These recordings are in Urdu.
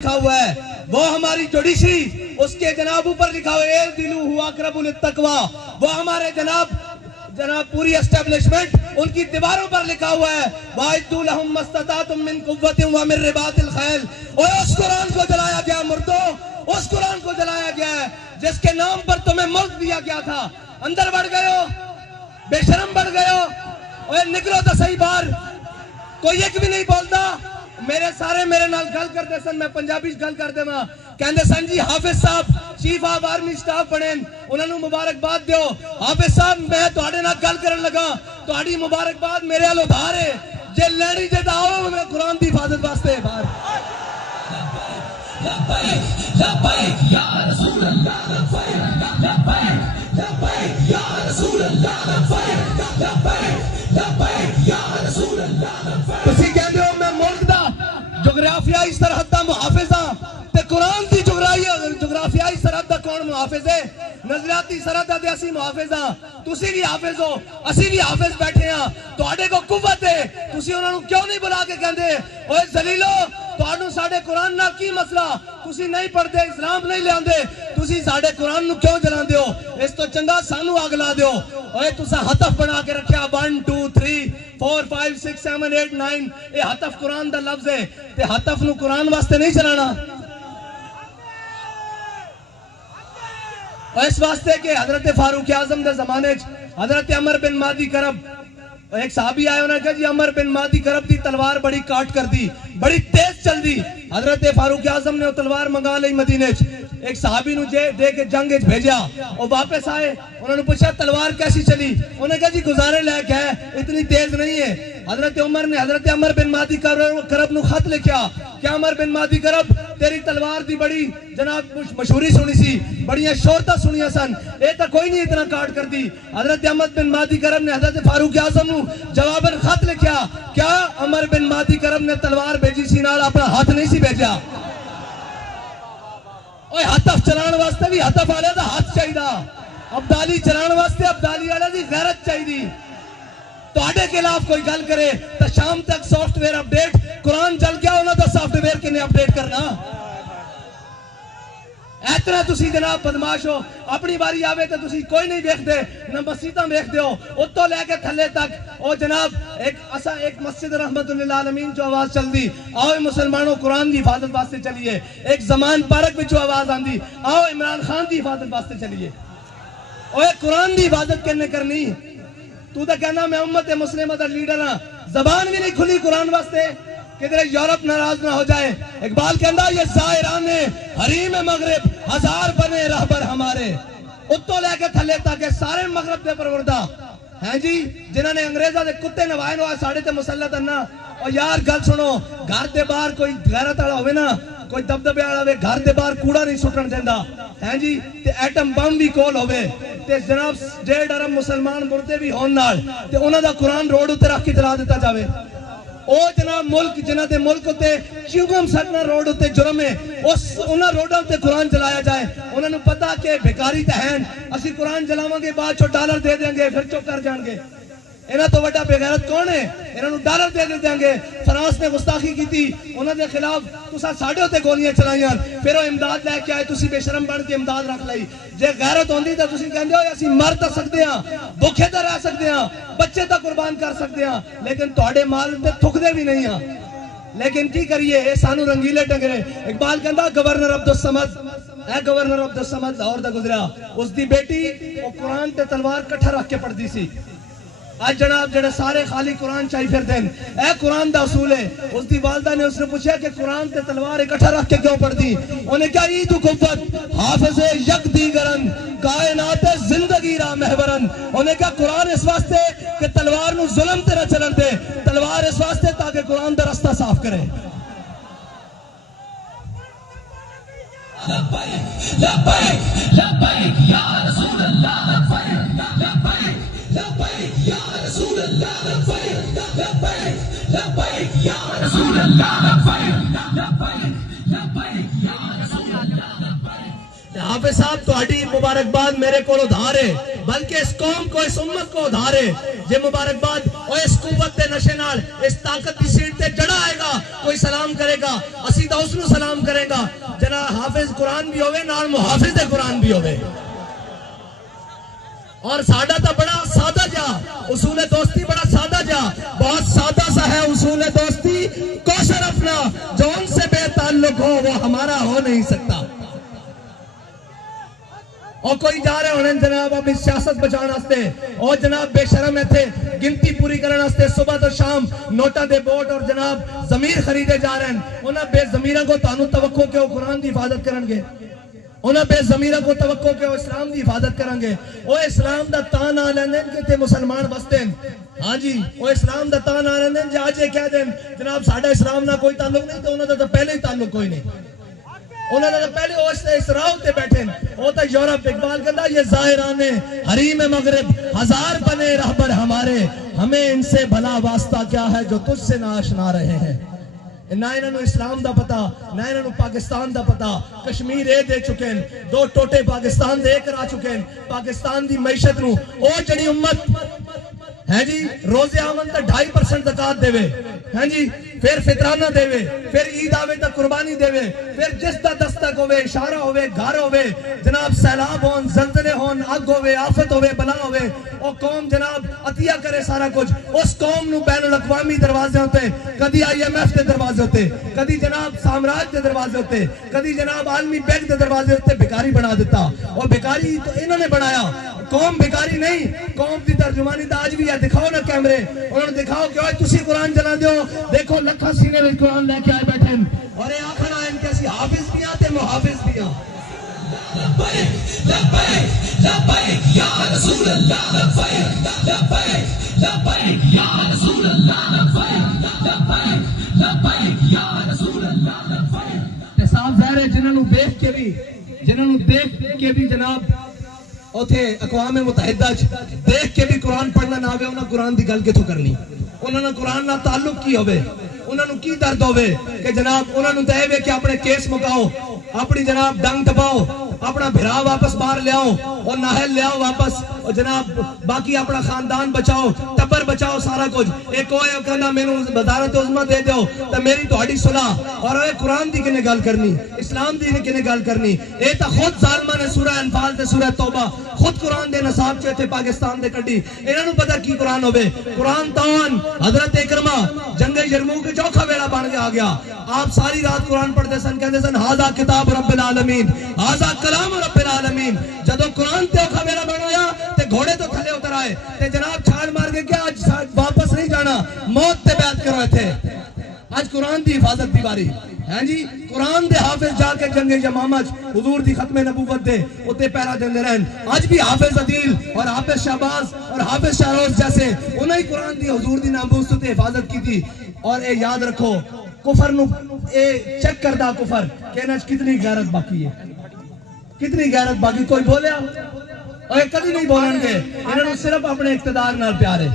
لکھا ہوا ہے وہ ہماری جوڈیشری اس کے جناب اوپر لکھا ہوا ہے دلو ہوا اقرب للتقوی وہ ہمارے جناب پوری اسٹیبلشمنٹ ان کی دیواروں پر لکھا ہوا ہے وَاعِدُّوا لَهُم مَّا اسْتَطَعْتُم مِّن قُوَّةٍ وَمِن رِّبَاطِ الْخَيْلِ اور اس قرآن کو جلایا گیا مردوں اس قرآن کو جلایا گیا ہے جس کے نام پر تمہیں ملک دیا گیا تھا اندر بڑھ گئے ہو بے شرم بڑھ گئے ہو اور نکلو تو صحیح باہر کوئی ایک بھی نہیں بولتا میرے سارے میرے نال گل کرتے سن میں پنجابی گل کرتے ماں کہندے سن جی حافظ صاحب چیف آف آرمی سٹاف بنے انہوں نے مبارکباد دیو حافظ صاحب میں تواڈے نال گل کرن لگا تواڈی مبارکباد میرے ال ادھار ہے جے لینی جے داؤ میں قرآن دی حفاظت واسطے باہر لبیک لبیک یا رسول اللہ لبیک لبیک لبیک یا رسول اللہ لبیک لبیک لبیک یا رسول اللہ تسی کہندے ہو میں ملک دا جغرافیائی سرحد دا محافظ ہاں تے قرآن دی جغرافیائی سرحد دا کون محافظ ہے نظریاتی سرحد دا اسی محافظ ہاں تسی بھی حافظ ہو اسی بھی حافظ بیٹھے ہاں تواڈے کو قوت ہے تسی انہاں نوں کیوں نہیں بلا کے کہندے اوے ذلیلو تانوں ساڈے قرآن نال کی مسئلہ تسی نہیں پڑھدے اسلام نہیں لیاندے تسی ساڈے قرآن نوں کیوں جلاندے ہو اس تو چنگا سانوں اگ لا دیو اوے تساں ہتف بنا کے رکھیا 1 2 3 4 5 6 7 8 9 اے ہتف قرآن دا لفظ ہے تے ہتف نوں قرآن واسطے نہیں چلانا اس واسطے کہ حضرت فاروق اعظم دے زمانے حضرت عمر بن مادی کرب ایک صحابی آئے انہوں نے کہا جی عمر بن مادی کرب دی تلوار بڑی کاٹ کر دی بڑی تیز چل دی حضرت فاروق اعظم نے وہ تلوار منگا لی مدینے ایک صحابی نو دے کے جنگ بھیجا اور واپس آئے انہوں نے پوچھا تلوار کیسی چلی انہوں نے کہا جی گزارے لائق ہے اتنی تیز نہیں ہے حضرت عمر نے حضرت عمر بن مادی کرب نو خط لکھیا کہ عمر بن مادی کرب تیری تلوار دی بڑی جناب مشہوری سنی سی بڑیاں شہرتاں سنیاں سن اے تا کوئی نہیں اتنا کاٹ کر دی حضرت عمر بن مادی کرب نے حضرت فاروق اعظم نو جواباً خط لکھیا کیا عمر بن مادی کرب نے تلوار بھیجی سی نال اپنا ہاتھ نہیں سی بھیجا اوے ہتف چلان واسطے بھی ہتف والے دا ہاتھ چاہیدا ابدالی چلان واسطے ابدالی والے دی غیرت چاہیدی تواڈے خلاف کوئی گل کرے تو شام تک سافٹ ویئر اپڈیٹ قرآن چل گیا انہاں دا سافٹ ویئر کنے اپڈیٹ کرنا اتنا تسی جناب بدماش ہو اپنی باری آوے تو تسی کوئی نہیں دیکھتے نہ مسجداں دیکھتے ہو اتوں لے کے تھلے تک او جناب ایک مسجد رحمت للعالمین جو آواز چل دی آؤ مسلمانوں قرآن دی حفاظت واسطے چلیے ایک زمان پارک وچ آواز آندی آؤ عمران خان دی حفاظت واسطے چلیے اوے قرآن دی حفاظت کرنے کرنی تو تا کہنا میں امت مسلمہ دا لیڈر ہاں زبان بھی نہیں کھلی قرآن واسطے کدھر یورپ ناراض نہ ہو جائے اقبال کہندا یہ زائران حریم مغرب ہزار بنے رہبر ہمارے اتوں لے کے تھلے تک سارے مغرب دے پروردہ ہیں جی جنہوں نے انگریزہ دے کتے نوائے نوائے ساڑھے تے مسلط انہا اور یار گل سنو گھر دے باہر کوئی غیرت والا ہوئے نا کوئی دبدبے والا ہوئے گھر دے باہر کوڑا نہیں سٹن دیندہ ہیں جی تے ایٹم بم بھی کول ہوئے تے جناب 1.5 ارب مسلمان مردے بھی ہون نال تے انہاں دا قرآن روڈ اتے رکھ کے چلا دیتا جاوے او جناب ملک جنہ دے ملک ہوتے چیوگم سٹنا روڈ ہوتے جرم ہے انہاں روڈوں تے قرآن جلایا جائے انہوں نے پتا کہ بھیکاری تہین اسی قرآن جلاواں گے بعد چو ڈالر دے دیں گے پھر چو کر جان گے انہاں تو بڑا بغیرت کون ہے انہوں نے ڈالر دے دیں گے فرانس نے گستاخی کی تھی انہوں نے خلاف تسا ساڑھے ہوتے گولیاں چلائیاں پھر وہ امداد لے کے آئے تسی بے شرم بن کے امداد رکھ لائی جے غیرت ہوندی تو تسی کہندے ہو اسی مر تا سکتے ہیں بھوکے تا رہ سکتے ہیں بچے تا قربان کر سکتے ہیں لیکن تواڈے مال تے تھکدے بھی نہیں ہیں لیکن کی کریے اے سانو رنگیلے ٹنگرے اقبال کہندا گورنر عبدالصمد اے گورنر عبدالصمد لاہور دا گزریا اس دی بیٹی وہ قرآن تے تلوار کٹھا رکھ کے پڑھدی سی آج جناب جڑے سارے خالی قرآن چاہی پھر دیں اے قرآن دا اصول ہے اس دی والدہ نے اس نے پوچھا کہ قرآن تے تلوار اکٹھا رکھ کے کیوں پڑھ دی انہیں کہا عید قوت حافظ یک دیگرن کائنات زندگی را محورن انہیں کہا قرآن اس واسطے کہ تلوار نو ظلم تے نہ چلن دے تلوار اس واسطے تاکہ قرآن دا رستہ صاف کرے لبیک لبیک لبیک یا رسول اللہ لبیک لبیک لبیک یا رسول اللہ لبیک لبیک لبیک یا رسول اللہ لبیک لبیک لبیک یا رسول اللہ لبیک حافظ صاحب تہاڈی مبارکباد میرے کولوں ادھار ہے بلکہ اس قوم کو اس امت کو ادھارے یہ مبارکباد اور اس قوت دے نشے نال اس طاقت کی سیٹ تے جڑا آئے گا کوئی سلام کرے گا اسی دا اس نو سلام کرے گا جناب حافظ قرآن بھی ہوئے نال محافظ قرآن بھی ہوئے اور ساڈا تا بڑا سادہ جا اصول دوستی بڑا سادہ جا بہت سادہ سا ہے اصول دوستی کوشر اپنا جو ان سے بے تعلق ہو وہ ہمارا ہو نہیں سکتا اور کوئی جا رہے ہونے جناب اپنی سیاست بچانا ہستے اور جناب بے شرم ہے تھے گنتی پوری کرنا ہستے صبح تو شام نوٹا دے بوٹ اور جناب ضمیر خریدے جا رہے ہیں انہاں بے ضمیرہ کو تانو توقع کہ وہ قرآن دی حفاظت کرنگے انہاں بے ضمیرہ کو توقع کہ وہ اسلام دی حفاظت کرنگے وہ اسلام دا تان آ لیندیں کہ تے مسلمان بستے ہیں ہاں جی وہ اسلام دا تان آ لیندیں جا آج یہ کہہ دیں جناب ساڑھا اسلام نہ کوئی تعلق نہیں تو انہاں دا پہلے ہی تعلق کوئی نہیں انہوں نے پہلے اس راہ تے بیٹھے ہوتا یورپ اقبال کہتا یہ ظاہران حریم مغرب ہزار بنے رہبر ہمارے ہمیں ان سے بھلا واسطہ کیا ہے جو تجھ سے نہ آشنا رہے ہیں نہ انہوں اسلام دا پتا نہ انہوں پاکستان دا پتا کشمیر اے دے چکے ہیں دو ٹوٹے پاکستان دے کر آ چکے ہیں پاکستان دی معیشت نو او جڑی امت ہے جی روزے آمن تا 2.5% زکات دے وے ہیں جی پھر فطرانہ دے وے پھر عید آوے تا قربانی دے وے پھر جس دا دستک ہوئے اشارہ ہوئے گھر ہوئے جناب سیلاب ہون زلزلے ہون آگ ہوئے آفت ہوئے بلا ہوئے او قوم جناب عطیہ کرے سارا کچھ اس قوم نو بین الاقوامی دروازے ہوتے کدی IMF دے دروازے ہوتے کدی جناب سامراج دے دروازے ہوتے کدی جناب عالمی بینک دے دروازے ہوتے بیکاری بنا دیتا اور بیکاری تو انہوں نے بنایا قوم بیکاری نہیں قوم دی ترجمانی تا آج بھی ہے دکھاؤ نا کیمرے انہوں نے دکھاؤ کہ اوہ تسی قرآن جلا دیو دیکھو لکھا سینے میں قرآن لے کے آئے بیٹھے اور اے آخر آئے ان کیسی حافظ بھی آتے محافظ بھی آتے لبیک لبیک لبیک یا رسول اللہ لبیک لبیک لبیک یا رسول اللہ لبیک لبیک لبیک یا رسول اللہ لبیک صاحب ظاہر ہے جنہوں نے دیکھ کے بھی جناب اوتھے اقوام متحدہ دیکھ کے بھی قرآن پڑھنا نہ آوے انہاں قرآن دی گل کتھوں کرنی انہاں نے قرآن نہ تعلق کی ہوئے انہاں نے کی درد ہوئے کہ جناب انہاں نے دے ہوئے کہ اپنے کیس مکاؤ اپنی جناب ڈنگ دباؤ اپنا بھرا واپس باہر لے آؤ اور ناہل لے آؤ واپس اور جناب باقی اپنا خاندان بچاؤ ٹبر بچاؤ سارا کچھ ایک ہوئے کہنا میں نے وزارت عظمہ دے دیو تو میری توڑی صلح اور اے قرآن دی کنے گل کرنی اسلام دی کنے گل کرنی اے تا خود ظالمہ نے سورہ انفال تے سورہ توبہ خود قرآن دے نصاب چوئے تھے پاکستان دے کڑی انہوں نے پتا کی قرآن ہوئے قرآن تاوان حضرت اکرمہ جنگ یرموک کے چوکھا ویڑا بان کے آگیا آپ ساری رات قرآن پڑھتے سن کہتے سن ہاذا کتاب رب العالمین ہاذا کلام رب العالمین جدو قرآن تے اوکھا ویڑا بنایا تے گھوڑے تو تھلے اتر آئے تے جناب چھاڑ مار کے کیا آج واپس نہیں جانا موت تے بیعت کروئے تھے آج قرآن دی حفاظت دی باری ہیں جی قرآن دے حافظ جا کے جنگ یمامہ حضور دی ختم نبوت دے اتے پیرا دیندے رہن آج بھی حافظ عدیل اور حافظ شہباز اور حافظ شہروز جیسے انہیں ہی قرآن دی حضور دی ناموس تے حفاظت کی تھی اور اے یاد رکھو کفر نو اے چیک کردہ کفر کہنا کتنی غیرت باقی ہے کتنی غیرت باقی کوئی بولے اور کدی نہیں بولن گے انہوں نے صرف اپنے اقتدار نال پیارے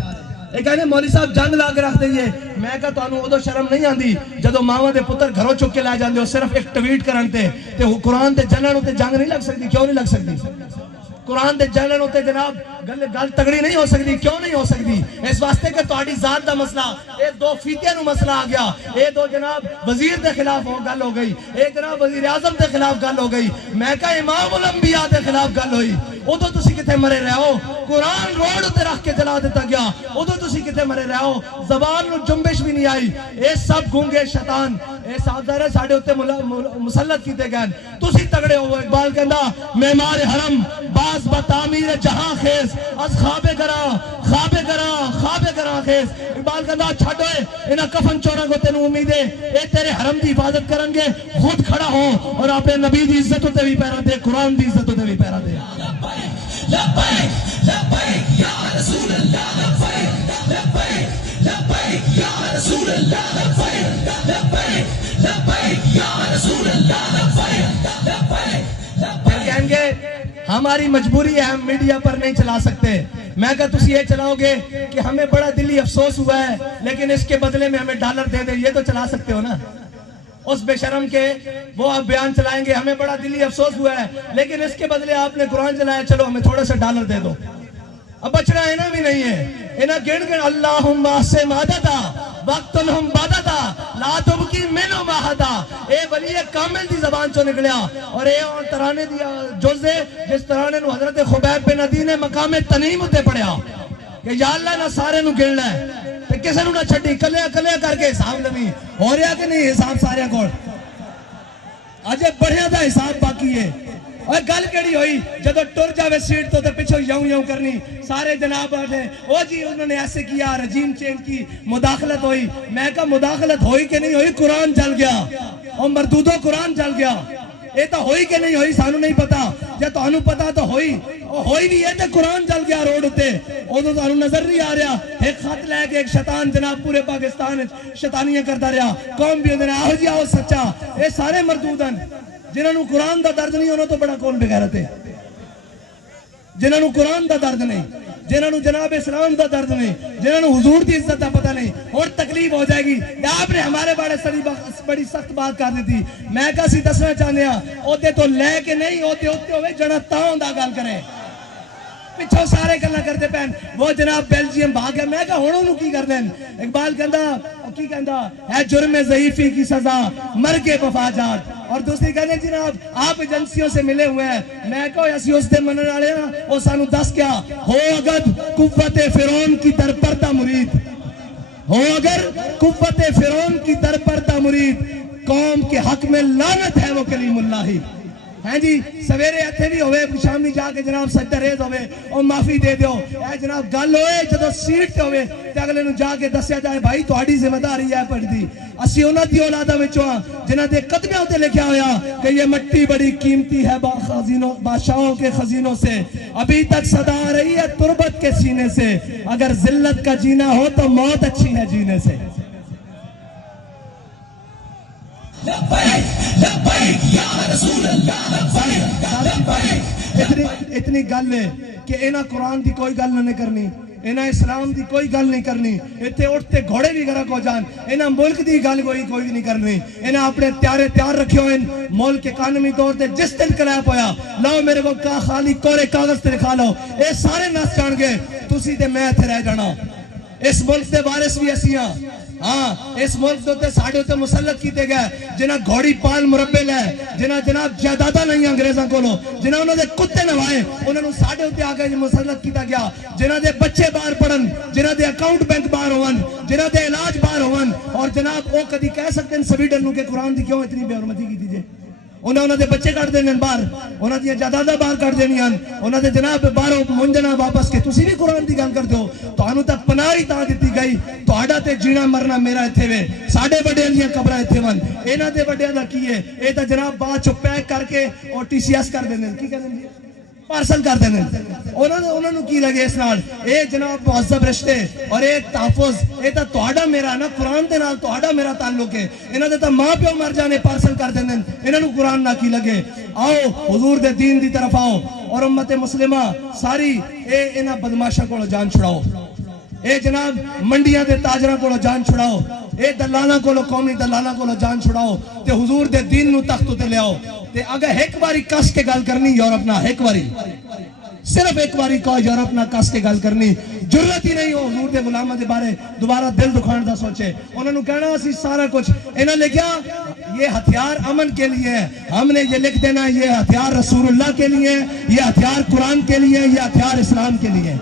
ایک کہنے مولی صاحب جنگ لا کے رکھ دئیے میں کہا تو انہوں ادھو شرم نہیں آندی جدو ماما دے پتر گھروں چک کے لائے جاندے ہو صرف ایک ٹویٹ کرنتے تے قرآن تے جنن ہوتے جنگ نہیں لگ سکتی کیوں نہیں لگ سکتی قرآن دے جنن ہوتے جناب گل تگڑی نہیں ہو سکتی کیوں نہیں ہو سکتی اس واسطے کہ تہاڈی ذات دا مسئلہ اے دو فیتیاں نو مسئلہ آ گیا اے دو جناب وزیر دے خلاف گل ہو گئی اے جناب وزیر اعظم دے خلاف گل ہو گئی میں کہا امام الانبیاء دے خلاف گل ہوئی ادو تسی کتے مرے رہے ہو قرآن روڈ تے رکھ کے جلا دیتا گیا ادو تسی کتے مرے رہے ہو زبان نو جنبش بھی نہیں آئی اے سب گونگے شیطان اے سادھارے ساڑھے ہوتے مسلط کیتے گئے تسی تگڑے ہو اقبال کہندا معمار حرم باز بتعمیر جہاں خیز از خواب گرا خیز اقبال کہندا چھاڑوئے انہا کفن چورا کو تینو امید ہے اے تیرے حرم دی حفاظت کرنگے خود کھڑا ہو اور اپنے نبی دی عزت ہوتے بھی پیرا دے قرآن دی عزت ہوتے بھی پیرا دے لبیک لبیک یا رسول اللہ لبیک لبیک لبیک یا رسول اللہ لبیک لبیک لبیک یا رسول اللہ لبیک لبیک پھر کہیں گے ہماری مجبوری ہے ہم میڈیا پر نہیں چلا سکتے میں کہا تسی یہ چلاؤ گے کہ ہمیں بڑا دلی افسوس ہوا ہے لیکن اس کے بدلے میں ہمیں ڈالر دے دیں یہ تو چلا سکتے ہو نا اس بے شرم کے وہ آپ بیان چلائیں گے ہمیں بڑا دلی افسوس ہوا ہے لیکن اس کے بدلے آپ نے قرآن چلایا چلو ہمیں تھوڑا سا ڈالر دے دو اب بچنا اینا بھی نہیں ہے، اینا گن گن اللہم سے مادتا وقتنہم بادتا لا تبکی منو ماہتا، اے ولی کامل دی زبان چو نکلیا، اور اے اور ترانے دیا جز دے جس ترانے نو حضرت خبیب بن عدی نے مقام تنیم ہوتے پڑھیا کہ یا اللہ نہ سارے نو گن لے تے کسے نو نہ چھٹی، کلیا کلیا کر کے حساب لمی ہو رہا کہ نہیں حساب سارے کوڑ آجے بڑھیا دا حساب باقی ہے۔ اور گل کیڑی ہوئی جدو ٹر جاوے سیٹ تو پچھو یوں یوں کرنی سارے جناب آٹھے او جی انہوں نے ایسے کیا رجیم چینج کی مداخلت ہوئی، میں کہا مداخلت ہوئی کہ نہیں ہوئی، قرآن جل گیا اور مردودو قرآن جل گیا، اے تو ہوئی کہ نہیں ہوئی سانو نہیں پتا، جب تو انہوں پتا تو ہوئی بھی ہے تو قرآن جل گیا روڈ ہوتے او تو انہوں نظر نہیں آ رہا، ایک خط لے کے ایک شیطان جناب پورے پاکستان شیطانیاں کرتا رہا، قوم بھی ہوتے رہا آہو جی آہو سچا، اے سارے مردودن جنہوں نے قرآن دا درد نہیں انہوں تو بڑا کون بغیرت ہے، جنہوں نے قرآن دا درد نہیں، جنہوں نے جناب اسلام دا درد نہیں، جنہوں نے حضور دی عزت دا پتہ نہیں، اور تکلیف ہو جائے گی کہ آپ نے ہمارے بڑی سخت بات کر دی تھی، میں کہا سی دسنا چاہنے ہاں ہوتے تو لے کے نہیں ہوتے ہوئے جنہ تاؤں دا گل کریں پچھو سارے گلہ کرتے پہن وہ جناب بیلجیم بھاگ گیا، میں کہا ہونوں نو کی کر دیں، اقبال کہندہ ہے جرم ضعیفی کی سزا مر کے وفاجات، اور دوسری کہنے جناب آپ ایجنسیوں سے ملے ہوئے ہیں، میں کہو ایسی اس دے منن آڑے ہیں وہ سانو دس کیا ہو اگر قوت فرعون کی در پردہ مرید، ہو اگر قوت فرعون کی در پردہ مرید، قوم کے حق میں لعنت ہے وہ کلیم اللہ ہی، ہیں جی سویرے اتھے بھی ہوئے شامی جا کے جناب سجدہ ریز ہوئے اور معافی دے دیو، اے جناب گل ہوئے جدو سیٹ ہوئے تے اگلے نو جا کے دسیا جائے بھائی تہاڈی ذمہ داری ہے پڑھ دی، اسی انہاں دی اولاداں وچوں جنہاں دے قدمے تے لکھیا ہویا کہ یہ مٹی بڑی قیمتی ہے بادشاہوں کے خزینوں سے، ابھی تک صدا آ رہی ہے تربت کے سینے سے، اگر ذلت کا جینا ہو تو موت اچھی ہے جینے سے۔ اتنی گل ہے کہ اینا قرآن دی کوئی گل نہیں کرنی، اینا اسلام دی کوئی گل نہیں کرنی، اتھے اٹھتے گھوڑے بھی گرک ہو جان، اینا ملک دی گل کوئی نہیں کرنی، اینا اپنے تیار رکھے ہوئے ملک اکانومی طور تے جس دن کلیپ ہویا لاؤ میرے کو خالی کورے کاغذ تے لکھا لو، اے سارے نس جان گے تسی تے میں اتھے رہ جانا، اس ملک دے وارث بھی اسی ہاں، ہاں اس ملک دوتے ساڑھے ہوتے مسلط کیتے گئے جنہ گھوڑی پال مربے لے، جنہ جناب جائیداداں نہیں انگریزاں کولو، جنہ انہوں نے کتے نوائے انہوں نے ساڑھے ہوتے آگے مسلط کیتا گیا، جنہ دے بچے باہر پڑھن، جنہ دے اکاؤنٹ بینک باہر ہون، جنہ دے علاج باہر ہون، اور جناب وہ کدی کہہ سکتے ہیں سویڈن نو کہ قرآن دی کیوں اتنی بے حرمتی کی دیجئے، انہوں دے بچے کٹ دینے باہر، انہوں دے جائیداداں باہر کٹ دینی ہیں، انہوں دے جناب باہر منجنا واپس کے تسی بھی قرآن دی گل کرتے ہو تو انہوں تک پناہی تاں دیتی گئی تو آڈا تے جینا مرنا میرا اتھے وے ساڑھے بڑے لیاں قبرہ اتھے ون اینا دے بڑے دا کیے اے تا جناب بات چو پیک کر کے اور ٹی سی ایس کر دینے کی کہنے دی پارسل کر دینے انہوں نے کی لگے اس نال اے جناب معذب رشتے اور ایک تحفظ اے تا توڑا میرا نا قرآن دے نال توڑا میرا تعلق ہے انہوں نے تا ماں پیو مر جانے پارسل کر دینے انہوں نے قرآن نہ کی لگے آؤ حضور دے دین دی طرف آؤ اور امت مسلمہ ساری اے انہا بدماشا کو جان چھڑاؤ اے جناب منڈیاں دے تاجرہ کو جان چھڑاؤ اے دلانا کو قومی دلانا کو جان چھڑاؤ تے حضور دے دین نو تخت تے لے آؤ تے اگر ایک باری کس کے گل کرنی یورپ نہ ایک باری صرف ایک باری کو یورپ نہ کس کے گل کرنی جرت ہی نہیں ہو حضور دے غلامہ دے بارے دوبارہ دل دکھان دا سوچے انہوں نے کہنا اسی سارا کچھ انہوں نے لکھیا یہ ہتھیار امن کے لیے ہے ہم نے یہ لکھ دینا یہ ہتھیار رسول اللہ کے لیے یہ ہتھیار قرآن کے لیے یہ ہتھیار اسلام کے لیے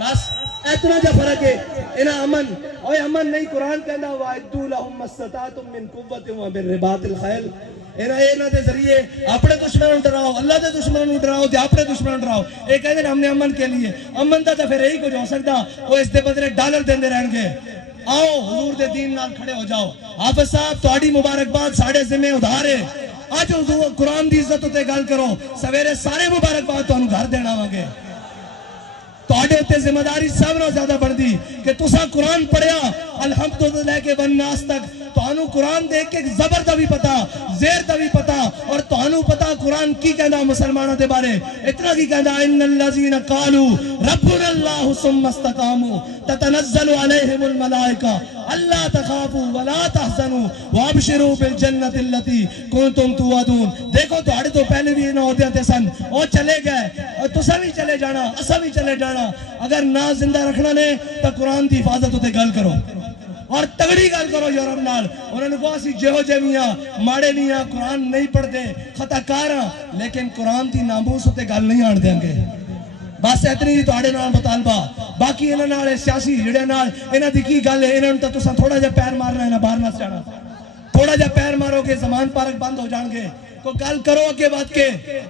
بس اتنا جا فرق ہے انہا امن اوہ امن نہیں قرآن کہنا وَعِدُّوا لَهُمْ مَسْتَطَعْتُم مِّن قُوَّةٍ وَبِالرِّبَاطِ الْخَيْلِ انہا دے ذریعے اپنے دشمنوں ڈراؤ اللہ دے دشمنوں ڈراؤ دے اپنے دشمنوں ڈراؤ ایک کہتے ہیں ہم نے امن کے لیے امن دا پھر یہی کچھ ہو سکتا وہ اس دے بدلے ڈالر دیندے رہیں گے آؤ حضور دے دین نال کھڑے ہو جاؤ حافظ صاحب تہاڈی مبارکباد ساڑھے ذمہ ادھار ہے آج حضور قرآن دی عزت تے گل کرو سویرے سارے مبارکباد تو گھر دینا وانگے توڑے ہوتے ذمہ داری سب نہ زیادہ بڑھ دی کہ تسا قرآن پڑھیا الحمدللہ کے والناس تک تو انہوں قرآن دیکھ کے زبر دا بھی پتا زیر دا بھی پتا اور تو انہوں پتا قرآن کی کہنا مسلمانوں دے بارے اتنا کی کہنا ان الذین قالوا ربنا اللہ ثم استقاموا تتنزل علیہم الملائکہ اللہ تخافوا ولا تحزنوا وابشروا بالجنۃ التي کنتم توعدون. دیکھو تہاڈے تو پہلے بھی انہاں عہدیاں تے سن او چلے گئے اور تساں بھی چلے جانا اساں بھی چلے جانا. اگر نہ زندہ رکھنا نے تو قرآن دی حفاظت تے گل کرو اور تگڑی گل کرو یورپ نال. انہوں نے کہا اسی جہو جے میاں ماڑے میاں قرآن نہیں پڑھتے خطا کار ہاں لیکن قرآن دی ناموس تے گل نہیں آن دیں گے. بس اتنی ہی تہاڈے نال مطالبہ. باقی انہاں نال سیاسی جڑے نال انہاں دی کی گل ہے انہاں تے تساں تھوڑا جہا پیر مارنا ہے نا باہر نہ جانا. تھوڑا جہا پیر مارو گے زمان پارک بند ہو جان گے. کو گل کرو اگے بات کے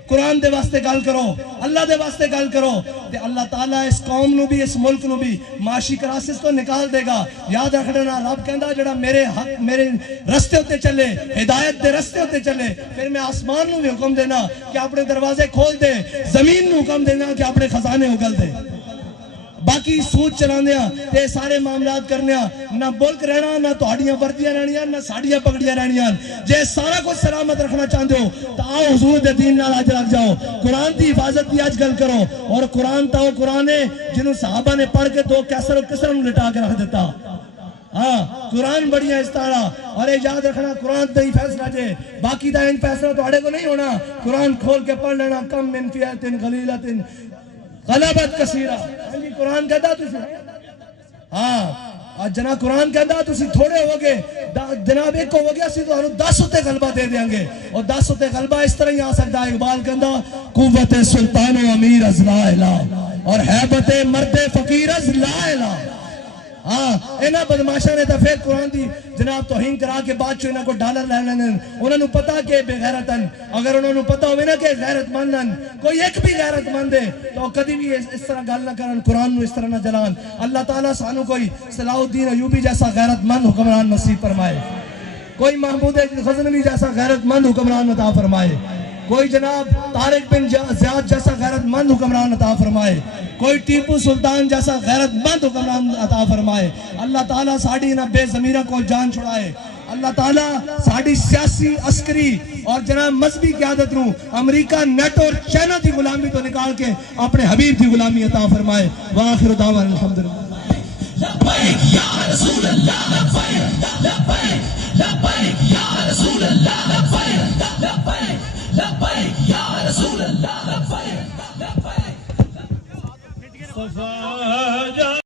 قرآن دے واسطے گل کرو اللہ دے واسطے گل کرو تے اللہ تعالیٰ اس قوم نو بھی اس ملک نو بھی معاشی کراسس تو نکال دے گا. یاد رکھنا رب کہندا جڑا میرے حق میرے رستے ہوتے چلے ہدایت دے رستے ہوتے چلے پھر میں آسمان نو بھی حکم دینا کہ اپنے دروازے کھول دے زمین نو حکم دینا کہ اپنے خزانے اگل دے. باقی سوچ چلانے تے سارے معاملات کرنے نہ ملک رہنا نہ تہاڈیاں وردیاں رہنیاں نہ ساڈیاں پگڑیاں رہنیاں. جے سارا کچھ سلامت رکھنا چاہتے ہو تو آؤ حضور دے دین نال اج لگ جاؤ. قرآن دی حفاظت دی اج گل کرو. اور قرآن تا وہ قرآن ہے جنہوں صحابہ نے پڑھ کے دو کیسر و کسر نوں لٹا کے رکھ دیتا. ہاں قرآن بڑی ہے اس طرح. اور یاد رکھنا قرآن دا ہی فیصلہ جے باقی دا ان فیصلہ تہاڈے کو نہیں ہونا. قرآن کھول کے پڑھ لینا کم من فئۃ قلیلۃ غلبت کثیرہ. ہاں جی قرآن کہتا تسی ہاں جناب قرآن کہتا تسی تھوڑے ہو گے جناب ایک ہو گیا سی تو 10 تے غلبہ دے دیں گے. اور 10 تے غلبہ اس طرح ہی آ سکتا ہے. اقبال کہتا قوت سلطان و امیر از لا الہ اور حیبت مرد فقیر از لا الہ. ہاں انہاں بدماشاں نے تو پھر قرآن دی جناب توہین کرا کے بعد انہاں کو ڈالر لے لینے. انہاں نو پتا کہ بے غیرتن اگر انہاں نو پتا ہوئے نا کہ غیرت مندن کوئی ایک بھی غیرت مند ہے تو کدی بھی اس طرح گل نہ کرن قرآن نو اس طرح نہ جلان. اللہ تعالیٰ سانو کوئی صلاح الدین ایوبی جیسا غیرت مند حکمران نصیب فرمائے. کوئی محمود غزنوی جیسا غیرت مند حکمران عطا فرمائے. کوئی جناب طارق بن زیاد جیسا غیرت مند حکمران عطا فرمائے. کوئی ٹیپو سلطان جیسا غیرت مند حکمران عطا فرمائے. اللہ تعالیٰ ساڑی نہ بے ضمیرہ کو جان چھڑائے. اللہ تعالیٰ ساڑی سیاسی عسکری اور جناب مذہبی قیادت نو امریکہ نیٹ اور چائنا دی غلامی تو نکال کے اپنے حبیب دی غلامی عطا فرمائے. وآخر دعوانا الحمدللہ. لبیک یا رسول اللہ لبیک لبیک لبیک یا رسول اللہ لبیک لبیک لبیک یا رسول اللہ لبیک لبیک.